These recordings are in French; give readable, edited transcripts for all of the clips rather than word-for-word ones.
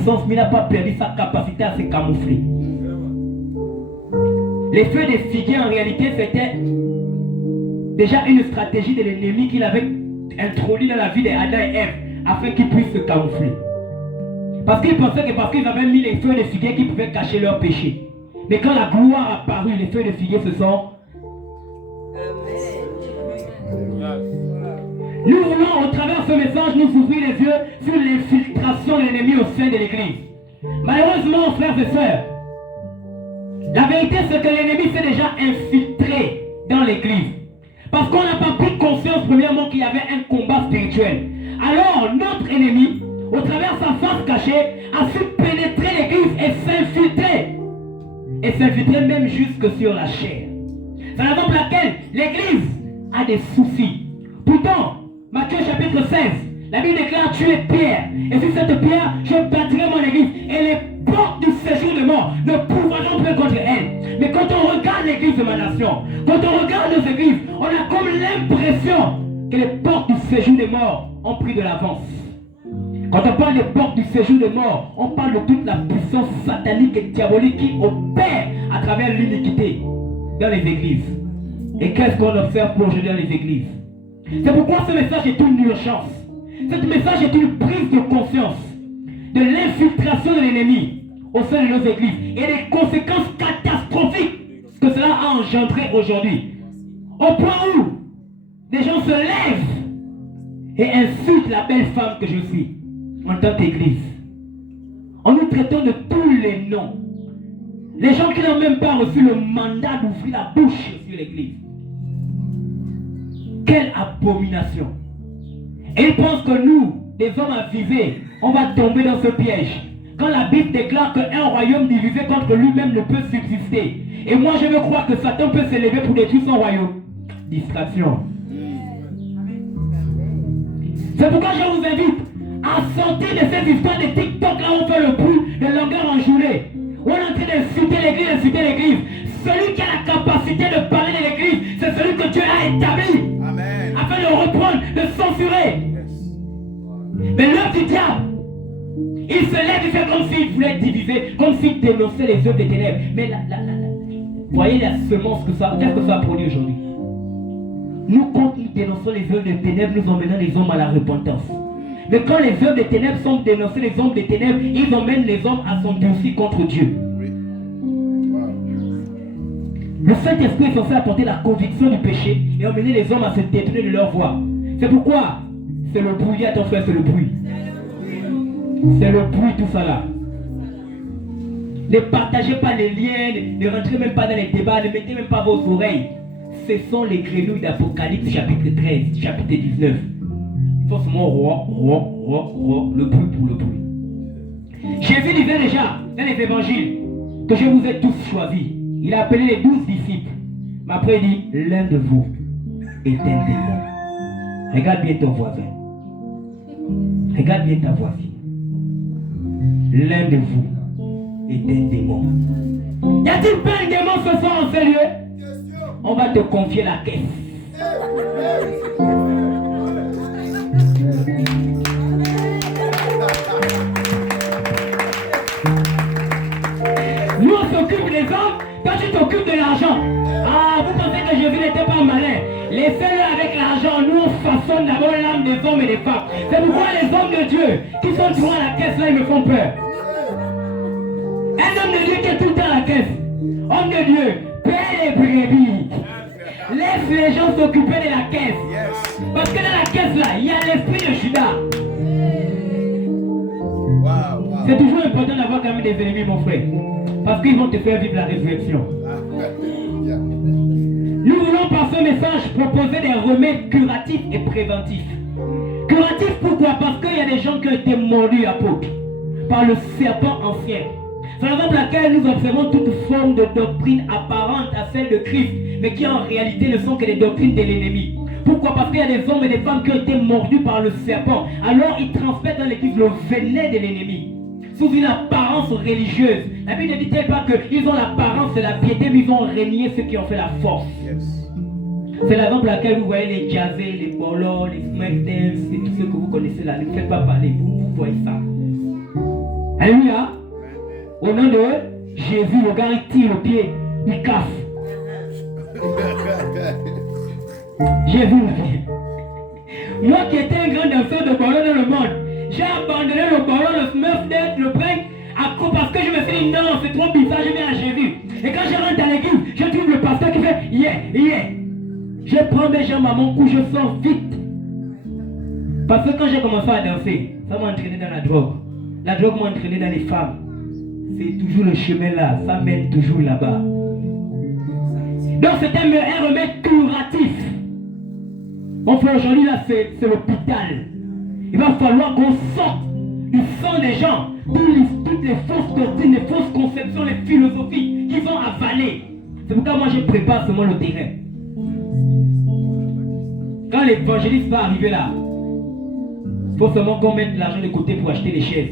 puissance, mais il n'a pas perdu sa capacité à se camoufler. Les feux de figuier, en réalité, c'était déjà une stratégie de l'ennemi qu'il avait introduit dans la vie d'Adam et Ève, afin qu'ils puissent se camoufler. Parce qu'ils pensaient que parce qu'ils avaient mis les feux de figuier, qu'ils pouvaient cacher leurs péchés. Mais quand la gloire a apparu, les feux de figuier se sont... Nous voulons, au travers de ce message, nous ouvrir les yeux sur l'infiltration de l'ennemi au sein de l'église. Malheureusement, frères et sœurs, la vérité c'est que l'ennemi s'est déjà infiltré dans l'église. Parce qu'on n'a pas pris conscience, premièrement, qu'il y avait un combat spirituel. Alors, notre ennemi, au travers de sa face cachée, a su pénétrer l'église et s'infiltrer. Et s'infiltrer même jusque sur la chair. C'est la raison pour laquelle l'église a des soucis. Pourtant, Matthieu chapitre 16, la Bible déclare: tu es pierre, et sur cette pierre, je bâtirai mon église, et les portes du séjour de mort ne pourront plus contre elle. Mais quand on regarde l'église de ma nation, quand on regarde nos églises, on a comme l'impression que les portes du séjour des morts ont pris de l'avance. Quand on parle des portes du séjour des morts, on parle de toute la puissance satanique et diabolique qui opère à travers l'iniquité dans les églises. Et qu'est-ce qu'on observe pour aujourd'hui dans les églises? C'est pourquoi ce message est une urgence. Ce message est une prise de conscience de l'infiltration de l'ennemi au sein de nos églises et des conséquences catastrophiques que cela a engendré aujourd'hui. Au point où des gens se lèvent et insultent la belle femme que je suis en tant qu'église. En nous traitant de tous les noms. Les gens qui n'ont même pas reçu le mandat d'ouvrir la bouche sur l'église. Quelle abomination! Et ils pensent que nous, des hommes avisés, on va tomber dans ce piège. Quand la Bible déclare qu'un royaume divisé contre lui-même ne peut subsister. Et moi je veux croire que Satan peut s'élever pour détruire son royaume. Distraction. C'est pourquoi je vous invite à sortir de ces histoires de TikTok là où on fait le bruit de longueur enjoulée. On est en train d'insulter l'église, d'insulter l'église. Celui qui a la capacité de parler de l'église, c'est celui que Dieu a établi. Amen. Afin de reprendre, de censurer. Yes. Mais l'œuvre du diable, il se lève, il fait comme s'il voulait diviser, comme s'il dénonçait les œuvres des ténèbres. Mais voyez la semence que ça, qu'est-ce que ça a produit aujourd'hui? Nous, quand nous dénonçons les œuvres des ténèbres, nous emmenons les hommes à la repentance. Mais quand les œuvres des ténèbres sont dénoncées, les hommes des ténèbres, ils emmènent les hommes à s'endurcir contre Dieu. Le Saint-Esprit est censé apporter la conviction du péché et emmener les hommes à se détourner de leur voie. C'est pourquoi c'est le bruit, à ton frère, c'est le bruit. C'est le bruit, tout ça là. Ne partagez pas les liens, ne rentrez même pas dans les débats, ne mettez même pas vos oreilles. Ce sont les grenouilles d'Apocalypse chapitre 13, chapitre 19. Forcément, roi, le bruit pour le bruit. Jésus disait déjà dans les évangiles que je vous ai tous choisis. Il a appelé les 12 disciples. Mais après il dit, l'un de vous est un démon. Regarde bien ton voisin. Regarde bien ta voisine. L'un de vous est un démon. Y a-t-il pas un démon ce soir en ce lieu? On va te confier la caisse. Nous on s'occupe des hommes, toi tu t'occupes de l'argent. Ah, vous pensez que Jésus n'était pas malin? Laissez-le avec l'argent, nous on façonne d'abord l'âme des hommes et des femmes. C'est pourquoi les hommes de Dieu qui sont droits à la caisse là, ils me font peur. Un homme de Dieu qui est tout le temps à la caisse. Homme de Dieu, paie les brebis. Laisse les gens s'occuper de la caisse. Parce que dans la caisse là, il y a l'esprit de Judas. C'est toujours important d'avoir quand même des ennemis, mon frère. Parce qu'ils vont te faire vivre la résurrection. Nous voulons par ce message proposer des remèdes curatifs et préventifs. Curatifs pourquoi? Parce qu'il y a des gens qui ont été mordus à Pâques par le serpent ancien. C'est la raison pour laquelle nous observons toute forme de doctrine apparente à celle de Christ, mais qui en réalité ne sont que des doctrines de l'ennemi. Pourquoi? Parce qu'il y a des hommes et des femmes qui ont été mordus par le serpent. Alors ils transmettent dans l'église le venin de l'ennemi, sous une apparence religieuse. La Bible ne dit-elle pas qu'ils ont l'apparence de la piété, mais ils ont régné ceux qui ont fait la force. C'est la raison pour laquelle vous voyez les jazzés, les bolos, les smack dance, et tout ce que vous connaissez là. Ne faites pas parler, vous voyez ça. Alléluia. Au nom de Jésus, le gars, il tire le pied, il casse. Jésus m'a dit. Moi qui étais un grand danseur de ballon dans le monde, j'ai abandonné le ballon, le smurf, le prank, parce que je me suis dit non, c'est trop bizarre, je viens à Jésus. Et quand je rentre à l'église, je trouve le pasteur qui fait yeah. Je prends mes jambes à mon cou, je sors vite. Parce que quand j'ai commencé à danser, ça m'a entraîné dans la drogue. La drogue m'a entraîné dans les femmes. C'est toujours le chemin là, ça mène toujours là-bas. Donc c'est un remède curatif. Enfin aujourd'hui là c'est l'hôpital. Il va falloir qu'on sorte du sang des gens, toutes les fausses doctrines, les fausses conceptions, les philosophies qu'ils ont avalées. C'est pourquoi moi je prépare seulement le terrain. Quand l'évangéliste va arriver là, il faut seulement qu'on mette l'argent de côté pour acheter les chaises.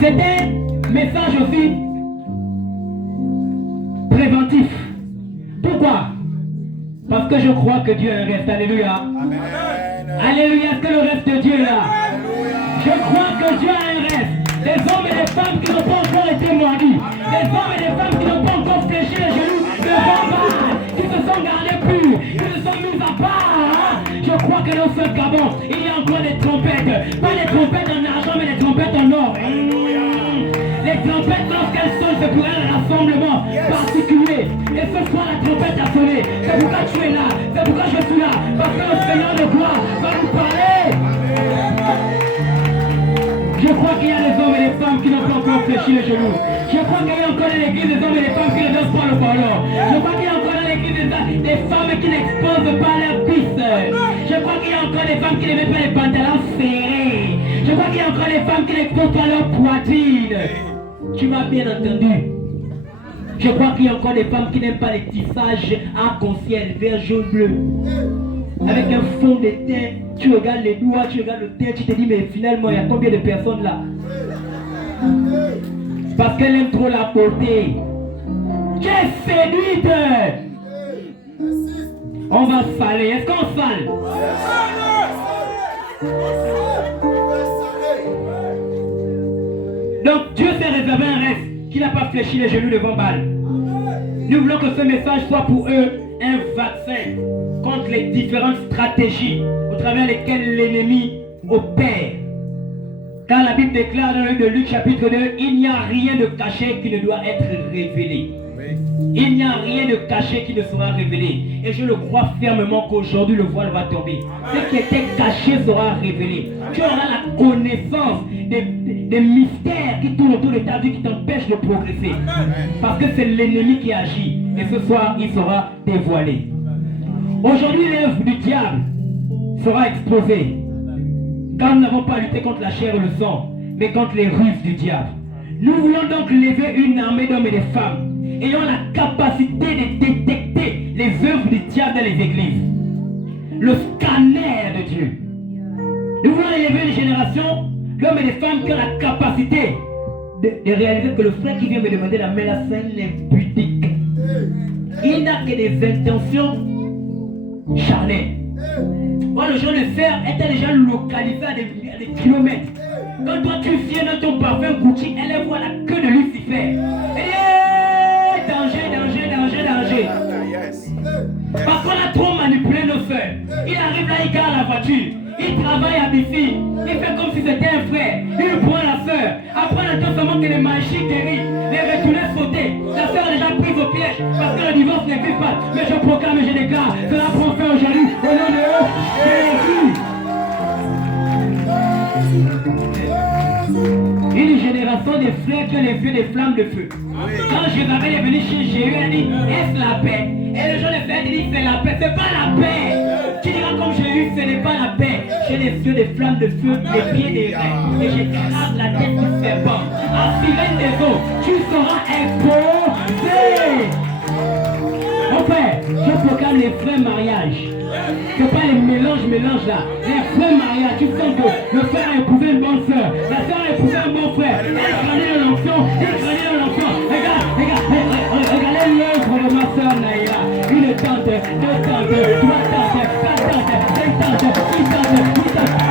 C'est un message aussi préventif. Pourquoi? Parce que je crois que Dieu a un reste. Alléluia. Amen. Alléluia. Est-ce que le reste de Dieu est là? Je crois que Dieu a un reste. Des hommes et des femmes qui n'ont pas encore été mordus. Des hommes et des femmes qui n'ont pas encore fléchi les genoux devant Baal, qui se sont gardés purs, qui se sont mis à part. Je crois que dans ce Gabon, il y a encore des trompettes. Pas des trompettes en argent, mais des trompettes en or. Les trompettes, lorsqu'elles sonnent, c'est pour un rassemblement particulier. Et ce soir, la trompette a sonné. C'est pourquoi tu es là. C'est pourquoi je suis là. Parce que le Seigneur de gloire va nous parler. Je crois qu'il y a des hommes et des femmes qui n'ont pas encore fléchi les genoux. Je crois qu'il y a encore dans l'église des hommes et des femmes qui ne dansent pas le ballon. Je crois qu'il y a encore dans l'église des femmes qui n'exposent pas leurs cuisses. Je crois qu'il y a encore des femmes qui ne mettent pas les pantalons serrés. Je crois qu'il y a encore des femmes qui n'exposent pas leur poitrine. Tu m'as bien entendu. Je crois qu'il y a encore des femmes qui n'aiment pas les tissages arc-en-ciel, vert, jaune, bleu. Avec un fond de teint, tu regardes les doigts, tu regardes le teint, tu te dis mais finalement il y a combien de personnes là? Parce qu'elle aime trop la beauté. Tu es séduite. On va saler. Est-ce qu'on sale? Donc Dieu s'est réservé un reste qui n'a pas fléchi les genoux devant Baal. Nous voulons que ce message soit pour eux un vaccin contre les différentes stratégies au travers lesquelles l'ennemi opère. Car la Bible déclare dans le livre de Luc chapitre 2, il n'y a rien de caché qui ne doit être révélé. Il n'y a rien de caché qui ne sera révélé. Et je le crois fermement qu'aujourd'hui le voile va tomber. Ce qui était caché sera révélé. Tu auras la connaissance des mystères qui tournent autour de ta vie, qui t'empêchent de progresser. Parce que c'est l'ennemi qui agit. Et ce soir, il sera dévoilé. Aujourd'hui, l'œuvre du diable sera exposée. Car nous n'avons pas lutté contre la chair et le sang, mais contre les ruses du diable. Nous voulons donc lever une armée d'hommes et de femmes ayant la capacité de détecter les œuvres du diable dans les églises. Le scanner de Dieu. Nous voulons élever une génération d'hommes et de femmes qui ont la capacité de réaliser que le frère qui vient me demander la main là, c'est un impudique. Il n'a que des intentions charnelles. Moi, le genre de fer était déjà localisé à des kilomètres. Quand toi tu viens dans ton parfum Gucci, elle voit la queue de Lucifer. Et danger. Parce qu'on a trop manipulé nos soeurs. Il arrive là, il garde la voiture. Il travaille à Bifi. Il fait comme si c'était un frère. Il prend la soeur. Après, on attend seulement que les magiques guérissent. Les retournés sauter. La soeur est déjà prise au piège. Parce que le divorce n'existe pas. Mais je proclame et je déclare. Cela prend fin aujourd'hui. Au nom de Jésus. Une génération de frères qui ont les yeux des flammes de feu. Quand Jézabel est venu chez Jéhu, elle dit, est-ce la paix? Et les gens de frères disent, c'est la paix. C'est pas la paix. Tu diras comme Jéhu, ce n'est pas la paix. J'ai les yeux des flammes de feu, les pieds des reins. Et j'écrase la tête du serpent. En sirène des eaux, tu seras exposé. Mon frère, je proclame les vrais mariages. C'est pas les mélanges là. Les vrais mariages, tu sens que le frère a épousé une bonne soeur, la soeur a épousé un bon frère. Elle granit dans l'onction, Regardez l'œuvre de ma soeur Naïla. Une tante, deux tantes, trois tantes, quatre tantes, cinq tantes, six tantes, huit tantes.